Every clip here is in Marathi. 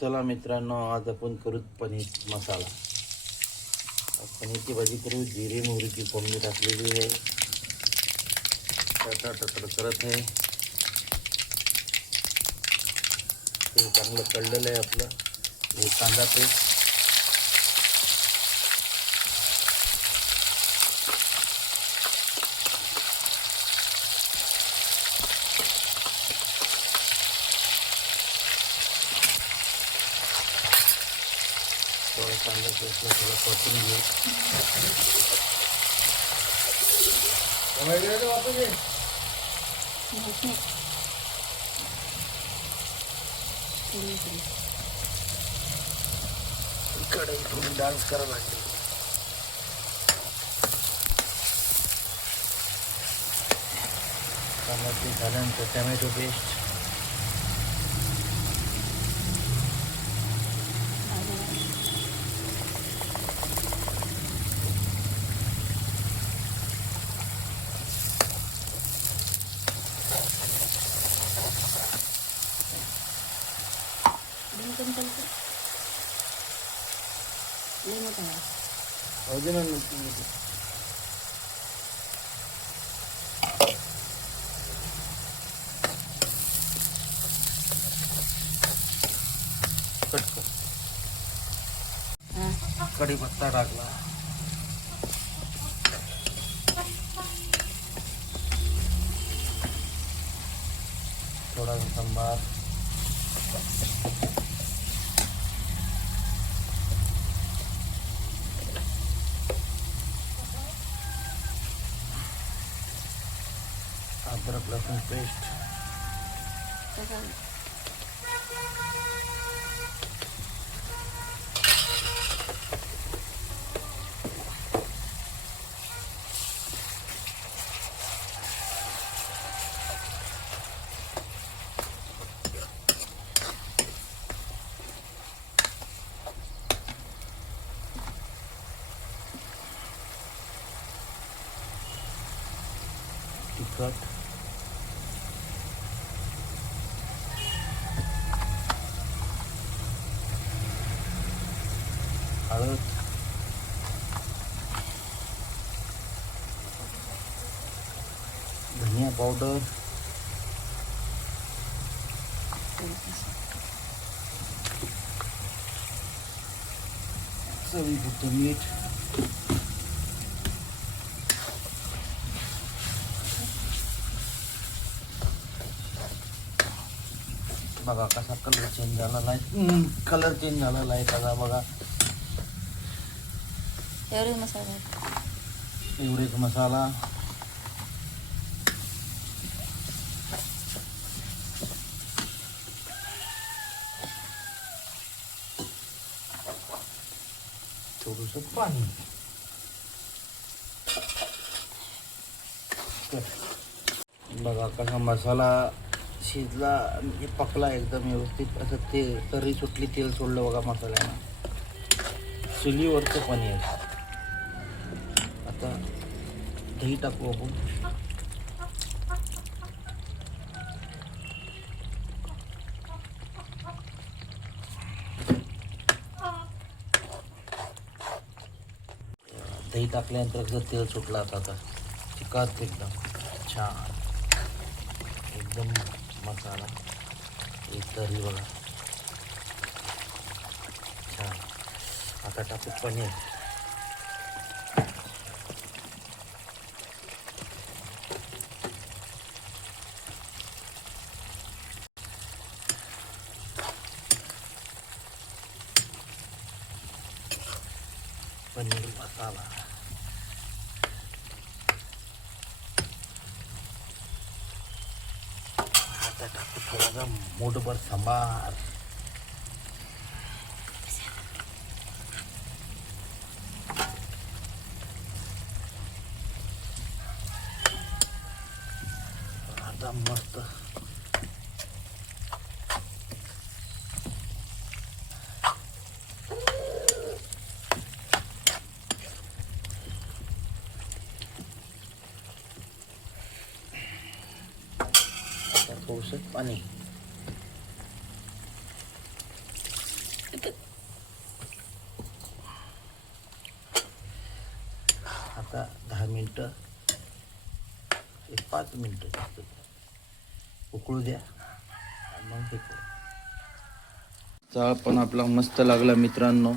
चला मित्रांनो, आज आपण करू पनीर मसाला. पनीरची भाजी करू. जिरे मोहरीची फोडणी टाकलेली आहे. टटर करत आहे. ते चांगलं कळलेलं आहे आपलं. हे कांदा पेस्ट, कांदा पेस्टला थोडं परतून घेऊ. कढई थोडी डान्स करायला लागली. कांदा पेस्ट झाल्यानंतर टमॅटो पेस्ट, कढीपत्ता टाकला. थोडा सांबार, अदरक लसूण पेस्ट, तिखट, हळद, धनिया पावडर, चवीपुरतं मीठ, बघा कसा कलर चेंज झालेला आहे. कलर चेंज झालेला आहे त्याचा बघा. एवढेच मसाला. थोडंसं पाणी. बघा कसा मसाला शिजला, म्हणजे पकला एकदम व्यवस्थित. असं ते तरी सुटली, तेल सोडलं बघा मसाल्यानं. चुलीवरचं पनीर. आता दही टाकू आपण. दही टाकल्यानंतर कसं तेल सुटलं. आता चिकट एकदम छान, एकदम मसाला एक तरी बघा छान. आता टाकू पनीर. पनीर मसाला. आता टाकू थोडासा मूठभर सांबार. आता मस्त थोडंसं पाणी. मिनटं, एक 5 मिनटं जास्त उकळू द्या आणि मग हे करू. जाळ पण आपला मस्त लागला मित्रांनो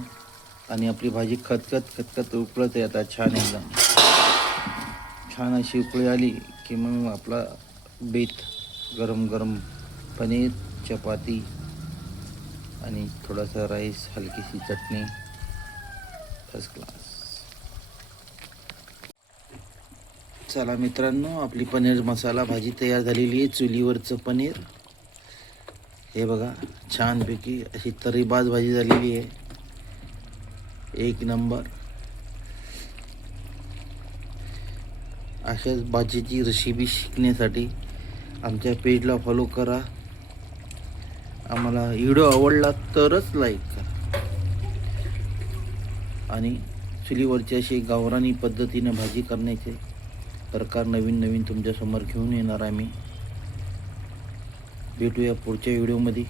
आणि आपली भाजी खतखत उकळत आहे आता छान एकदम. छान अशी उकळी आली की मग आपला बेत गरम गरम पनीर, चपाती आणि थोडासा राईस, हलकीशी चटणी, फर्स्ट क्लास. चला मित्रांनो, आपली पनीर मसाला भाजी तयार झालेली आहे. चुलीवरचं पनीर हे बघा, छानपैकी अशी तर्रीबाज भाजी झालेली आहे. एक नंबर. अशाच भाजीची रेसिपी शिकण्यासाठी आमच्या पेजला फॉलो करा. आम्हाला व्हिडिओ आवडला तरच लाईक करा. आणि चुलीवरची अशी गावरानी पद्धतीने भाजी करण्याचे प्रकार नवीन तुमच्यासमोर घेऊन येणार आहे मी. भेटूया पुढच्या व्हिडिओमध्ये.